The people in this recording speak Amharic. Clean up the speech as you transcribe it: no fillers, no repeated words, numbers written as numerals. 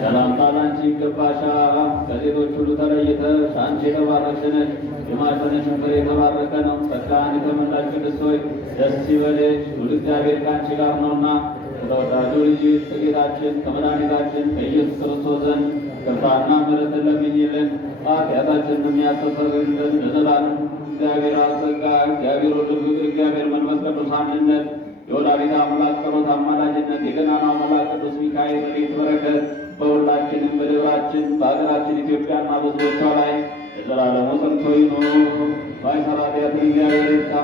ሰላምታ ላንቺ ይገባሻል። ከሴቶች ሁሉ ተለይተሽ አንቺ የተባረክሽ ነሽ፣ የማኅፀንሽ ፍሬ የተባረከ ነው። ጸጋን የተመላሽ ቅድስት ሆይ ደስ ይበልሽ፣ ሁሉ እግዚአብሔር ከአንቺ ጋር ነውና ከተወዳጁ ልጅሽ ከጌታችን ከመድኃኒታችን ከኢየሱስ ክርስቶስ ዘንድ ይቅርታና ምሕረትን ለምኝልን ኃጢአታችንን የሚያስተሰርይልን ለዘላለም እግዚአብሔር አብ ጸጋ፣ እግዚአብሔር ወልድ ፍቅር፣ እግዚአብሔር መንፈስ ቅዱስ አንድነት የወላዲተ አምላክ ጸሎት አማላጅነት የገናናው መልአክ ቅዱስ ሚካኤል ረድኤት በረከት በሁላችንም በደብራችን በሀገራችን ኢትዮጵያና በሕዝቦቿ ላይ ለዘላለሙ ጸንቶ ይኑር። ባይሰራ ኃጢአትን እግዚአብሔር ይፍታ።